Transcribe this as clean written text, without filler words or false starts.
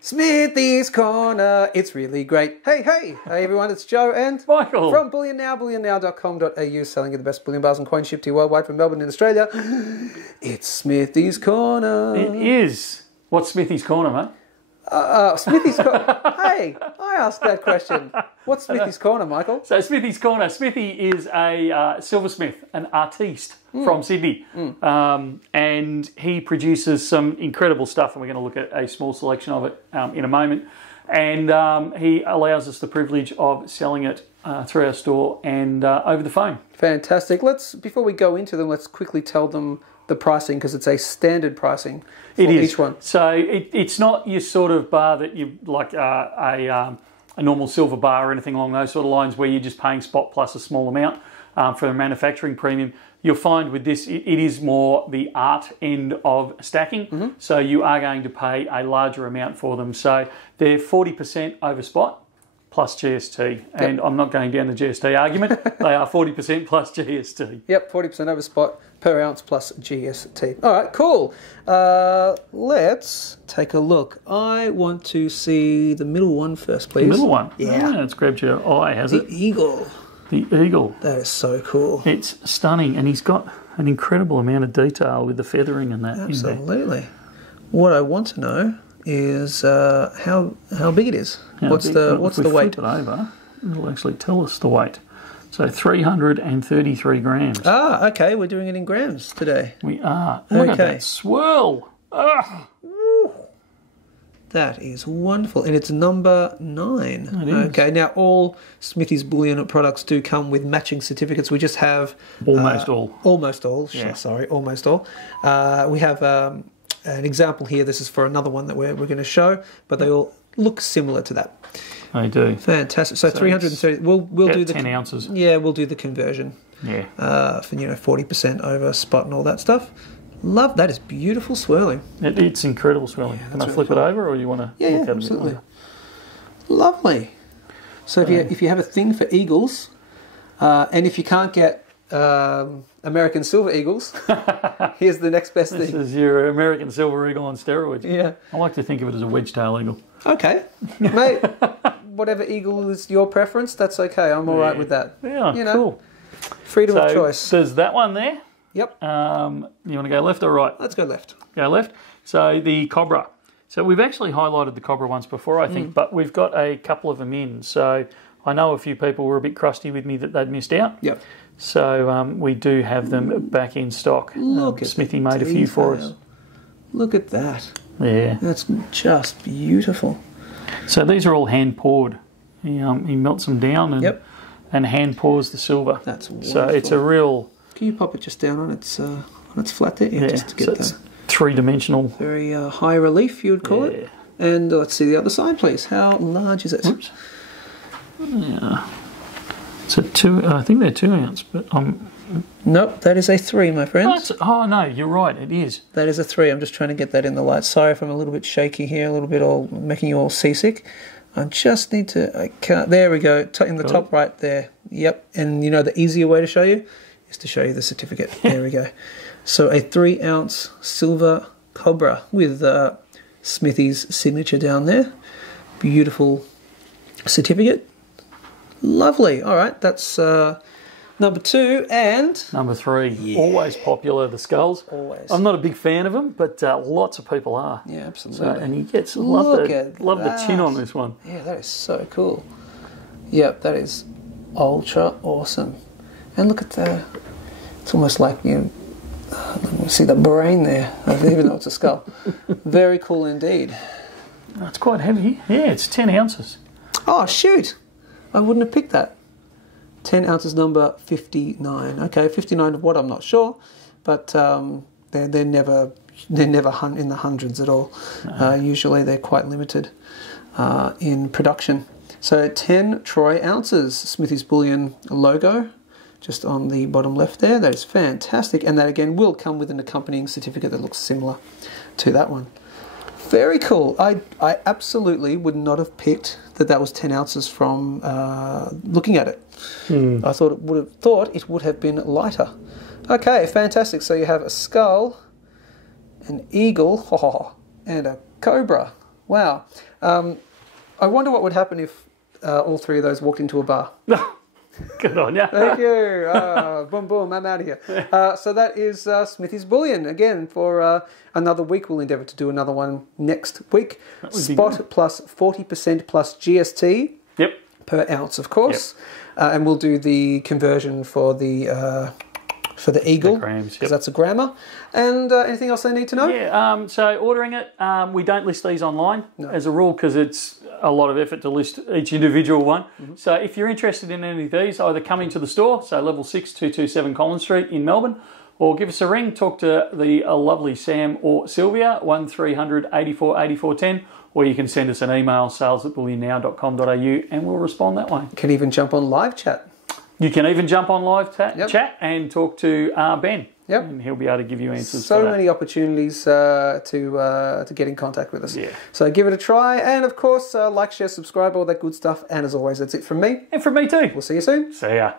Smithy's Corner. It's really great. Hey everyone, it's Joe and Michael from Bullion Now, bullionnow.com.au, selling you the best bullion bars and coins shipped to you worldwide from Melbourne in Australia. It's Smithy's Corner. It is. What's Smithy's Corner, mate? Smithy's Corner. Hey, I asked that question. What's Smithy's Corner, Michael? So Smithy's Corner. Smithy is a silversmith, an artiste from Sydney. And he produces some incredible stuff, and we're going to look at a small selection of it in a moment. And he allows us the privilege of selling it through our store and over the phone. Fantastic. Before we go into them, let's quickly tell them the pricing, because it's a standard pricing for each one. So it's not your sort of bar that you like a normal silver bar or anything along those sort of lines where you're just paying spot plus a small amount for a manufacturing premium. You'll find with this, it is more the art end of stacking. So you are going to pay a larger amount for them. So they're 40% over spot plus GST. And I'm not going down the GST argument. They are 40% plus GST. Yep, 40% over spot per ounce plus GST. All right, cool. Let's take a look. I want to see the middle one first, please. The middle one? Yeah. It's grabbed your eye, has it? The eagle. The eagle. That is so cool. It's stunning, and he's got an incredible amount of detail with the feathering and that. Absolutely. What I want to know is how big it is. What's the weight? Flip it over, it'll actually tell us the weight. So 333 grams. Ah, okay. We're doing it in grams today. We are. Look at that swirl. That is wonderful. And it's number 9. It is. Okay, now all Smithy's Bullion products do come with matching certificates. We just have... Almost all. Almost all. Yeah. Sorry, almost all. We have an example here. This is for another one that we're going to show, but they all look similar to that. They do. Fantastic. So 330. We'll do the 10 ounces. Yeah, we'll do the conversion. Yeah. For 40% over spot and all that stuff. Love that. Is beautiful swirling. It's incredible swirling. Yeah, Can I flip it over, or you want to look at it? Absolutely. Lovely. So if you have a thing for eagles, and if you can't get American silver eagles, here's the next best thing. This is your American silver eagle on steroids. Yeah. I like to think of it as a wedge-tail eagle. Okay. Mate, whatever eagle is your preference, that's okay. I'm all right with that. Yeah, cool. Freedom of choice. There's that one there. Yep. You want to go left or right? Let's go left. Go left. So the Cobra. So we've actually highlighted the Cobra once before, I think, but we've got a couple of them in. So I know a few people were a bit crusty with me that they'd missed out. Yep. So we do have them back in stock. Look at Smithy made a few for us. Look at that. Yeah. That's just beautiful. So these are all hand poured. He melts them down and hand pours the silver. That's wonderful. So it's a real... Can you pop it just down on its flat there? Yeah, just to get it's three-dimensional. Very high relief, you would call it. And let's see the other side, please. How large is it? Oops. Yeah. So I think they're 2 ounce, but Nope, that is a 3, my friends. Oh no, you're right, it is. That is a 3. I'm just trying to get that in the light. Sorry if I'm a little bit shaky here, a little bit all making you all seasick. I just need to. I can't. There we go. In the top right there. Yep. And you know the easier way to show you is to show you the certificate. There we go. So a 3 ounce silver Cobra with Smithy's signature down there. Beautiful certificate. Lovely. All right, that's number 2 and... Number 3. Yeah. Always popular, the skulls. Always. I'm not a big fan of them, but lots of people are. Yeah, absolutely. So, and he gets... Love the chin on this one. Yeah, that is so cool. Yep, that is ultra awesome. And look at the... It's almost like, see the brain there, even though it's a skull. Very cool indeed. It's quite heavy. Yeah, it's 10 ounces. Oh, shoot. I wouldn't have picked that. 10 ounces, number 59. Okay, 59 of what, I'm not sure. But they're never in the hundreds at all. No. Usually they're quite limited in production. So 10 troy ounces, Smithy's Bullion logo. Just on the bottom left there. That is fantastic. And that, again, will come with an accompanying certificate that looks similar to that one. Very cool. I absolutely would not have picked that was 10 ounces from looking at it. I thought it would have been lighter. Okay, fantastic. So you have a skull, an eagle, and a cobra. Wow. I wonder what would happen if all three of those walked into a bar. Good on you. Thank you. Boom, boom, I'm out of here. So that is Smithy's Bullion. Again, for another week, we'll endeavour to do another one next week. Spot plus 40% plus GST per ounce, of course. And we'll do the conversion for the Eagle, because that's a grammer. And anything else they need to know? Yeah, so ordering it, we don't list these online as a rule because it's a lot of effort to list each individual one. So if you're interested in any of these, either come into the store, so level 6, 227 Collins Street in Melbourne, or give us a ring, talk to the lovely Sam or Sylvia, 1300 84 84 10, or you can send us an email, sales@bullionnow.com.au, and we'll respond that way. You can even jump on live chat. You can even jump on live chat and talk to Ben. And he'll be able to give you answers. So many opportunities to get in contact with us. So give it a try, and of course, like, share, subscribe, all that good stuff. And as always, that's it from me. And from me too. We'll see you soon. See ya.